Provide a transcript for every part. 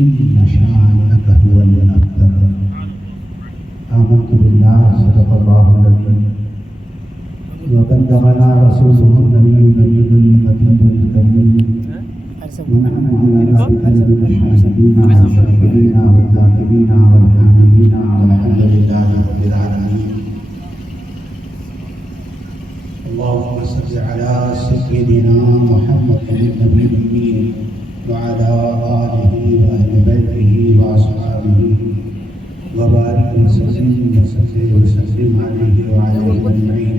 إن شانئك هو الأبتر. آمنت بالله صدق الله العظيم وبلغنا رسوله النبي الكريم ونحن على ذلك من الشاهدين والشاكرين والذاكرين والحامدين والحمد لله رب العالمين. اللهم صل على سيدنا محمد النبي الأمين وعلى آله وأهل بيته وأصحابه وبارك وسلم عليه وعلى أجمعين.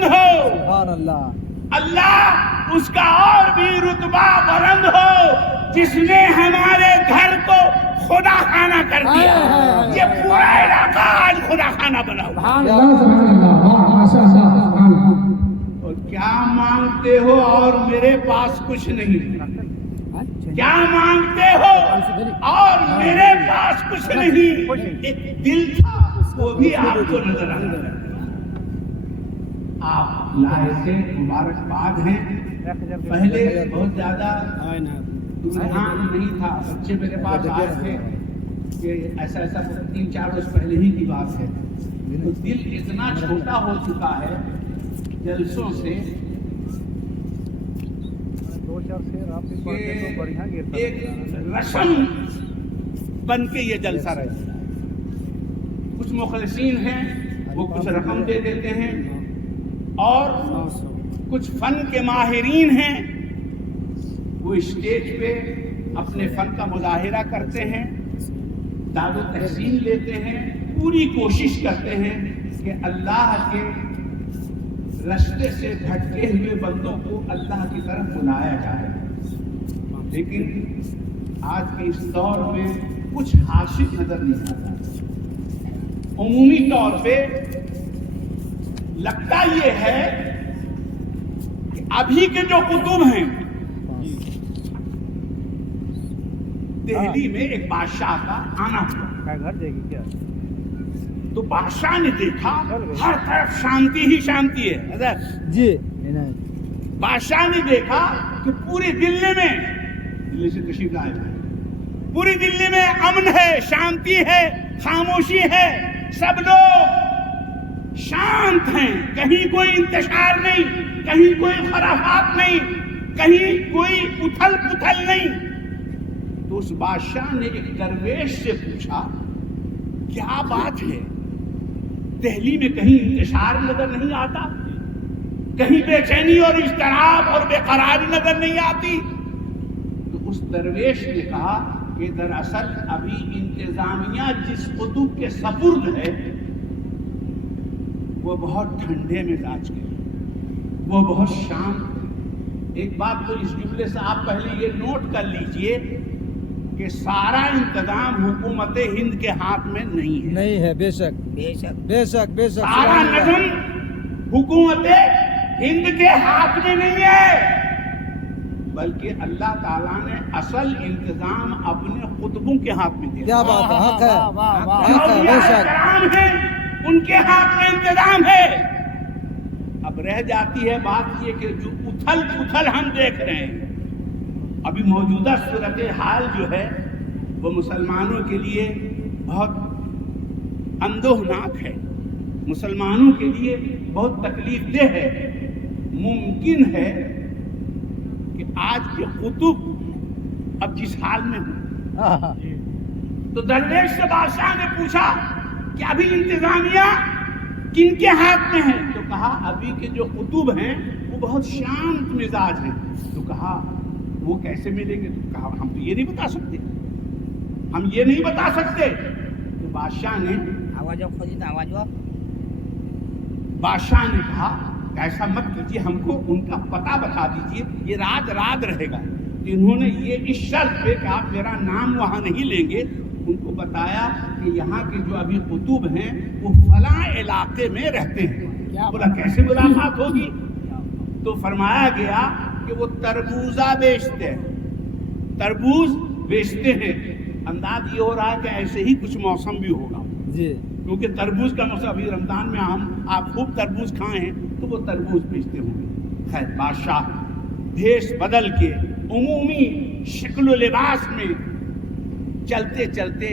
بلند ہو, سبحان اللہ. اللہ اس کا اور بھی رتبہ بلند ہو جس نے ہمارے گھر کو خدا خانہ کر دیا. یہ پورا علاقہ آج خدا خانہ بنا ہوا. اور کیا مانگتے ہو اور میرے پاس کچھ نہیں؟ کیا مانگتے ہو اور میرے پاس کچھ نہیں؟ ایک دل تھا وہ بھی آپ کو نظر آ رہا ہے. آپ لائے تھے, مبارکباد ہیں. پہلے بہت زیادہ رجحان نہیں تھا. بچے میرے پاس آئے تھے کہ ایسا 3-4 روز پہلے ہی کی بات ہے. تو دل اتنا چھوٹا ہو چکا ہے جلسوں سے ایک رسم بن کے یہ جلسہ رہتا ہے. کچھ مخلصین ہیں وہ کچھ رقم دے دیتے ہیں, اور کچھ فن کے ماہرین ہیں وہ اسٹیج پہ اپنے فن کا مظاہرہ کرتے ہیں, داد و تحسین لیتے ہیں, پوری کوشش کرتے ہیں کہ اللہ کے رستے سے بھٹکے ہوئے بندوں کو اللہ کی طرف بلایا جائے. لیکن آج کے اس دور میں کچھ حاصل نظر نہیں آتا. عمومی طور پہ لگتا یہ ہے کہ ابھی کے جو کتب ہیں, دہلی میں ایک بادشاہ کا آنا ہوا, گھر دے گی کیا؟ تو بادشاہ نے دیکھا ہر طرف شانتی ہی شانتی ہے. حضرت جی, بادشاہ نے دیکھا کہ پوری دلی میں, دلی سے تشریف لائے ہیں, پوری دلی میں امن ہے, شانتی ہے, خاموشی ہے, سب لوگ شانت ہیں, کہیں کوئی انتشار نہیں, کہیں کوئی خرافات نہیں, کہیں کوئی اتھل پتھل نہیں. تو اس بادشاہ نے ایک درویش سے پوچھا کیا بات ہے, دہلی میں کہیں انتشار نظر نہیں آتا, کہیں بے چینی اور اضطراب اور بے قراری نظر نہیں آتی؟ تو اس درویش نے کہا کہ دراصل ابھی انتظامیہ جس قطب کے سپرد ہے وہ بہت ٹھنڈے مزاج کے, وہ بہت شانت. ایک بات تو اس جملے سے آپ پہلے یہ نوٹ کر لیجئے کہ سارا انتظام حکومت ہند کے ہاتھ میں نہیں ہے. نہیں ہے, بے شک بے شک بے شک بے شک. سارا نظم حکومت ہند کے ہاتھ میں نہیں ہے, بلکہ اللہ تعالیٰ نے اصل انتظام اپنے قطبوں کے ہاتھ میں دیا. کیا بات ہے, حق ہے, حق ہے, بے شک. ان کے ہاتھ میں انتظام ہے. اب رہ جاتی ہے بات یہ کہ جو اتھل پتھل ہم دیکھ رہے ہیں, ابھی موجودہ صورتحال جو ہے وہ مسلمانوں کے لیے بہت اندوہناک ہے, مسلمانوں کے لیے بہت تکلیف دہ ہے. ممکن ہے کہ آج کے قطب اب جس حال میں ہوں, تو درویش سے بادشاہ نے پوچھا کہ ابھی انتظامیہ کن کے ہاتھ میں ہے؟ تو کہا ابھی کے جو قطب ہیں وہ بہت شانت مزاج ہیں. تو کہا وہ کیسے ملیں گے؟ تو کہا ہم تو یہ نہیں بتا سکتے, ہم یہ نہیں بتا سکتے. تو بادشاہ نے بادشاہ نے کہا ایسا مت کیجیے, ہم کو ان کا پتہ بتا دیجیے, یہ راز رہے گا. انہوں نے یہ اس شرط پہ کہ آپ میرا نام وہاں نہیں لیں گے, ان کو بتایا کہ یہاں کے جو ابھی قطب ہیں وہ فلاں علاقے میں رہتے ہیں. بولا کیسے ملاقات ہوگی؟ تو فرمایا گیا کہ وہ تربوزہ بیچتے ہیں, تربوز بیچتے ہیں. انداز یہ ہو رہا ہے کہ ایسے ہی کچھ موسم بھی ہوگا جی, کیونکہ تربوز کا موسم ابھی رمضان میں آپ خوب تربوز کھائے ہیں تو وہ تربوز بیچتے ہوں گے. خیر بادشاہ بھیس بدل کے عمومی شکل و لباس میں چلتے چلتے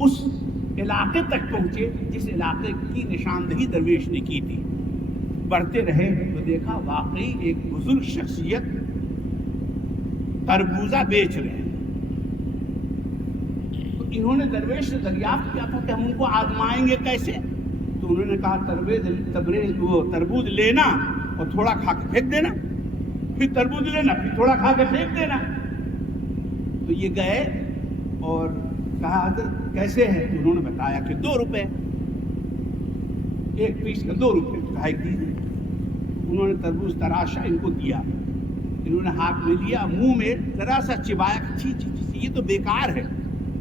اس علاقے تک پہنچے جس علاقے کی نشاندہی درویش نے کی تھی. بڑھتے رہے تو دیکھا واقعی ایک بزرگ شخصیت تربوزہ بیچ رہے ہیں. تو انہوں نے درویش سے دریافت کیا تھا کہ ہم ان کو آزمائیں گے کیسے؟ تو انہوں نے کہا تربوز لینا اور تھوڑا کھا کے پھینک دینا, پھر تربوز لینا پھر تھوڑا کھا کے پھینک دینا. تو یہ گئے اور کہا حضرت کیسے ہے؟ تو انہوں نے بتایا کہ 2 روپے, ایک پیس کا 2 روپے. کہا دیجیے. انہوں نے تربوز تراشا، ان کو دیا، انہوں نے ہاتھ میں لیا، منہ میں ذرا سا چبایا، چھی چھی چھی یہ تو بیکار ہے،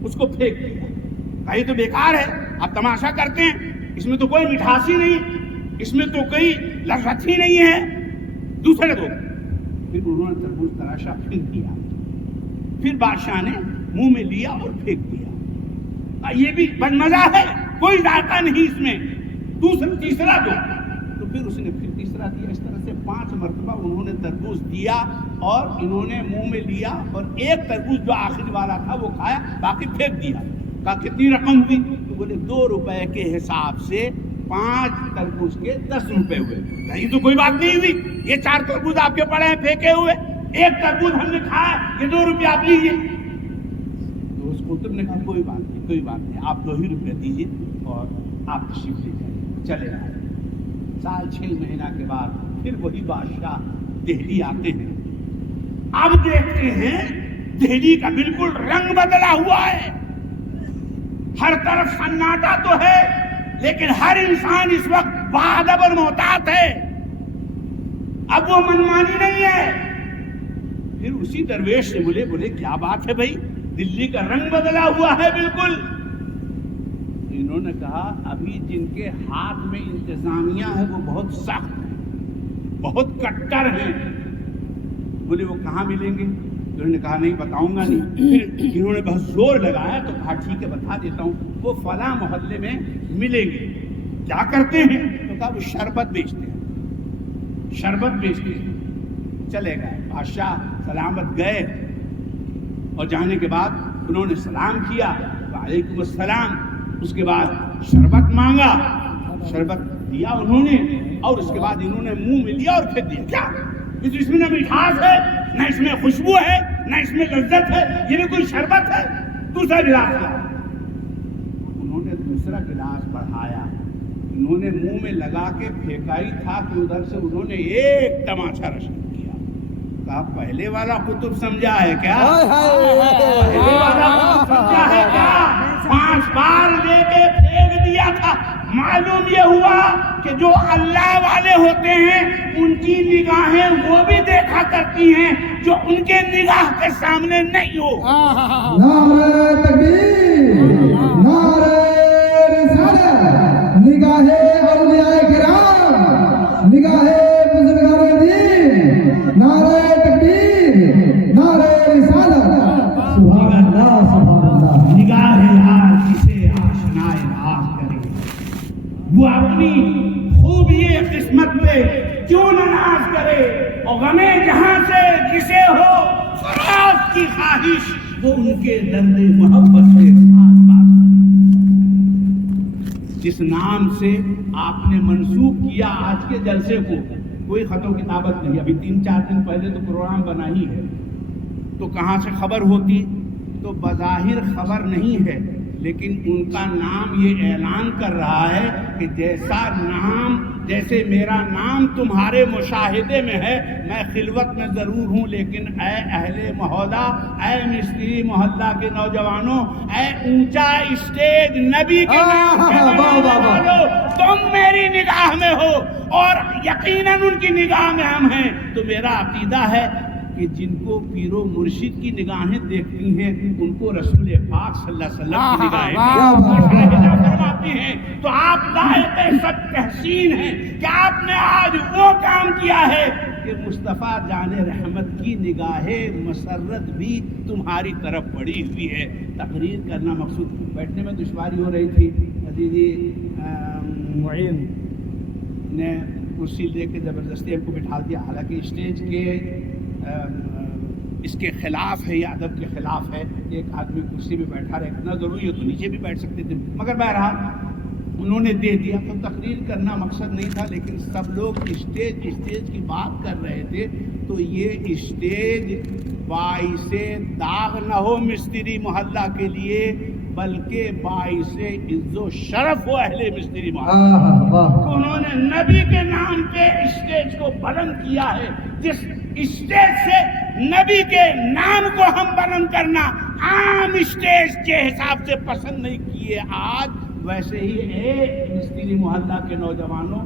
اس کو پھینک دیا، کہا یہ تو بیکار ہے، آپ تماشا کرتے ہیں، اس میں تو کوئی مٹھاس ہی نہیں، اس میں تو کوئی لذت ہی نہیں ہے، دوسرے دو۔ پھر انہوں نے تربوز تراشا، پھر دیا، پھر بادشاہ نے منہ میں لیا اور پھینک دیا، یہ بھی بد مزہ ہے، کوئی ذائقہ نہیں اس میں، دوسرا تیسرا دو۔ تو پھر اس نے پھر تیسرا دیا، اس طرح سے 5 مرتبہ انہوں نے تربوز دیا اور انہوں نے منہ میں لیا اور ایک تربوز جو آخری والا تھا وہ کھایا، باقی پھینک دیا۔ کہا کتنی رقم ہوئی؟ تو بولے 2 روپے کے حساب سے 5 تربوز کے 10 روپے ہوئے۔ یہ تو کوئی بات نہیں ہوئی، یہ 4 تربوز آپ کے پڑے ہیں پھینکے ہوئے، ایک تربوز ہم نے کھایا، یہ 2 روپے آپ لیجیے۔ تو اس قطب نے کہا کوئی بات نہیں، کوئی بات نہیں، آپ 2 ہی روپے دیجیے اور آپ تشریف لے جائیے، چلے آئے۔ سال 6 مہینہ کے بعد پھر وہی بادشاہ دہلی آتے ہیں، اب دیکھتے ہیں دہلی کا بالکل رنگ بدلا ہوا ہے، ہر طرف سناٹا تو ہے لیکن ہر انسان اس وقت باادب اور محتاط ہے، اب وہ منمانی نہیں ہے۔ پھر اسی درویش سے بولے کیا بات ہے بھائی، دلی کا رنگ بدلا ہوا ہے بالکل۔ انہوں نے کہا ابھی جن کے ہاتھ میں انتظامیہ ہے وہ بہت سخت ہیں، بہت کٹر ہیں۔ بولے وہ کہاں ملیں گے؟ انہوں نے کہا نہیں بتاؤں گا نہیں۔ پھر انہوں نے بہت زور لگایا تو کہا ٹھیک ہے بتا دیتا ہوں، وہ فلاں محلے میں ملیں گے۔ کیا کرتے ہیں؟ تو کہا وہ شربت بیچتے ہیں، شربت بیچتے ہیں۔ چلے گئے، بادشاہ سلامت گئے اور جانے کے بعد انہوں نے سلام کیا، وعلیکم السلام، اس کے بعد شربت مانگا، شربت دیا انہوں نے، اور اس کے بعد انہوں نے منہ میں لیا اور پھینک دیا۔ کیا اس میں نہ مٹھاس ہے، نہ اس میں خوشبو ہے، نہ اس میں لذت ہے، یہ بھی کوئی شربت ہے؟ دوسرا گلاس دیا، انہوں نے دوسرا گلاس بڑھایا، انہوں نے منہ میں لگا کے پھینکا ہی تھا کہ ادھر سے انہوں نے ایک تماچا رشک کیا۔ کہا پہلے والا قطب سمجھا ہے کیا؟ پہلے والا قطب سمجھا ہے کیا؟ 5 بار لے کے پھینک دیا تھا۔ معلوم یہ ہوا کہ جو اللہ والے ہوتے ہیں ان کی نگاہیں وہ بھی دیکھا کرتی ہیں جو ان کے نگاہ کے سامنے نہیں ہو۔ نعرہ تکبیر، نعرہ رسالت، نگاہ اولیاء کرام، نگاہ بزرگان دین، نعرہ تکبیر، نعرہ رسالت، سبحان اللہ سبحان اللہ۔ نگاہ یار کسے آشنائے راہ کرے، وہ اپنی خوبی قسمت پہ کیوں نہ ناز کرے، اور غمِ جہاں سے کسے ہو فراق کی خواہش، وہ ان کے درد محبت سے ساتھ بات کرے۔ جس نام سے آپ نے منسوب کیا آج کے جلسے کو، کوئی خط و کتابت نہیں، ابھی 3-4 دن پہلے تو پروگرام بنا ہی ہے، تو کہاں سے خبر ہوتی؟ تو بظاہر خبر نہیں ہے، لیکن ان کا نام یہ اعلان کر رہا ہے کہ جیسا نام، جیسے میرا نام تمہارے مشاہدے میں ہے، میں خلوت میں ضرور ہوں، لیکن اے اہل محلہ، اے مستری محلہ کے نوجوانوں، اے اونچا اسٹیج نبی کے نام سے بنانے والوں، تم میری نگاہ میں ہو اور یقیناً ان کی نگاہ میں ہم ہیں۔ تو میرا عقیدہ ہے کہ جن کو پیر و مرشد کی نگاہیں دیکھتی ہیں ان کو رسول پاک صلی اللہ علیہ وسلم کی نگاہیں فرماتی ہیں۔ تو آپ لائق سب تحسین ہیں کہ آپ نے آج وہ کام کیا ہے کہ مصطفیٰ جان رحمت کی نگاہ مسرت بھی تمہاری طرف پڑی ہوئی ہے۔ تقریر کرنا مقصود، بیٹھنے میں دشواری ہو رہی تھی، عزیزی معین نے کرسی دے کے زبردستی ہم کو بٹھا دیا، حالانکہ اسٹیج کے اس کے خلاف ہے، یہ ادب کے خلاف ہے کہ ایک آدمی کرسی میں بیٹھا رہنا ضروری ہے، تو نیچے بھی بیٹھ سکتے تھے، مگر بہرحال انہوں نے دے دیا۔ تو تقریر کرنا مقصد نہیں تھا، لیکن سب لوگ اسٹیج کی بات کر رہے تھے، تو یہ اسٹیج باعث داغ نہ ہو مستری محلہ کے لیے، بلکہ باعث عز و شرف ہو اہل مستری محلہ۔ انہوں نے نبی کے نام پہ اسٹیج کو بلند کیا ہے، جس اسٹیج سے نبی کے نام کو ہم بلند کرنا عام اسٹیج کے حساب سے پسند نہیں کیے آج، ویسے ہی اے مستری محلہ کے نوجوانوں،